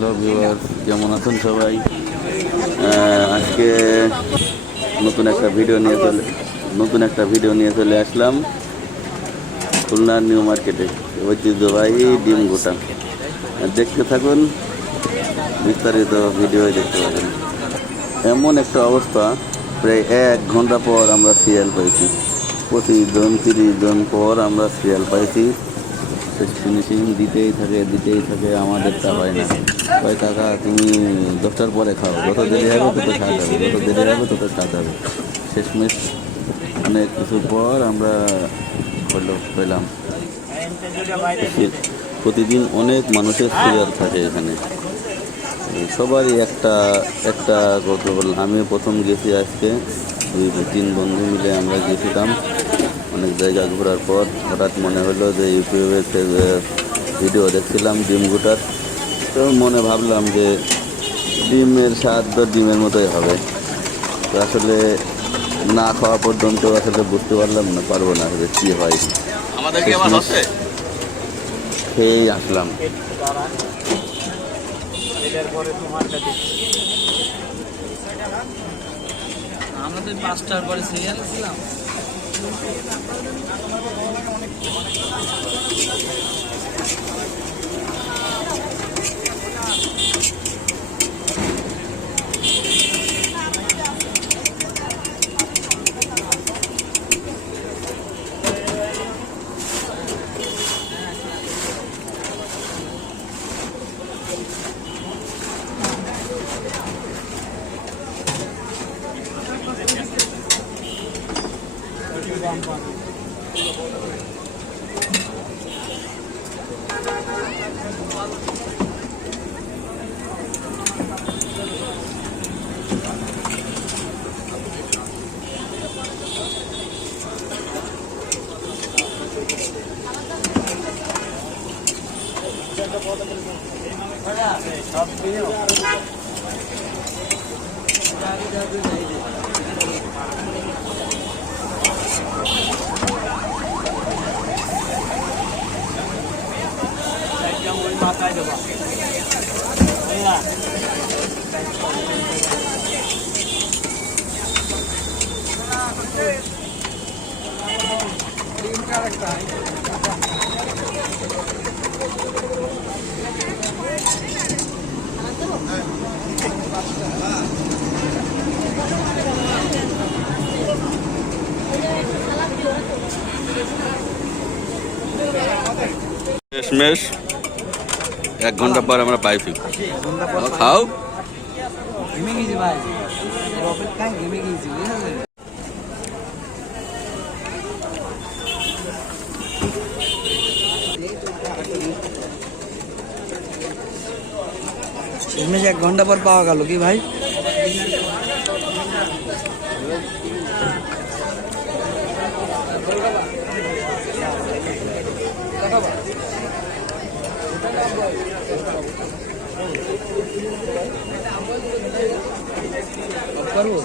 Hello viewers, কেমন আছেন সবাই? আজকে নতুন একটা ভিডিও নিয়ে চলে আসলাম খুলনার নিউ মার্কেটে ঐতিহ্যবাহী ডিম গোটা। দেখতে থাকুন, বিস্তারিত ভিডিও দেখতে পাবেন। এমন একটা অবস্থা, প্রায় 1 ঘন্টা পর আমরা সিরিয়াল পাইছি। 25 জন 30 জন পর আমরা সিরিয়াল পাইছি। ফিনিশিং দিতেই থাকে, আমাদেরটা হয় না। ভাই কাকা, তুমি 10টার পরে খাও, যত দেরি হবে তত স্বাদ হবে। শেষমেশ অনেক কিছু পর আমরা পেলাম। প্রতিদিন অনেক মানুষের সিরিয়াল থাকে এখানে, সবারই একটা একটা করতে বললাম। আমি প্রথম গেছি আজকে, 2-3 বন্ধু মিলে আমরা গেছিলাম। অনেক জায়গা ঘোরার পর হঠাৎ মনে হলো যে ইউটিউবে ভিডিও দেখছিলাম ডিম গোটার, তো মনে ভাবলাম যে ডিমের স্বাদ তো ডিমের মতোই হবে। তো আসলে না খাওয়া পর্যন্ত আসলে বুঝতে পারবো না যে কী হয়। খেয়েই আসলাম। আমরা তো 5টার পরে সিরিয়াল ছিলাম। শেষমেশ 1 ঘন্টা পর আমরা পাইছি। খাও। ঘেমে গেছি ভাই, অপেক্ষায় ঘেমে গেছি। শেষমেশ 1 ঘন্টা পর পাওয়া গেল কি ভাই? করবো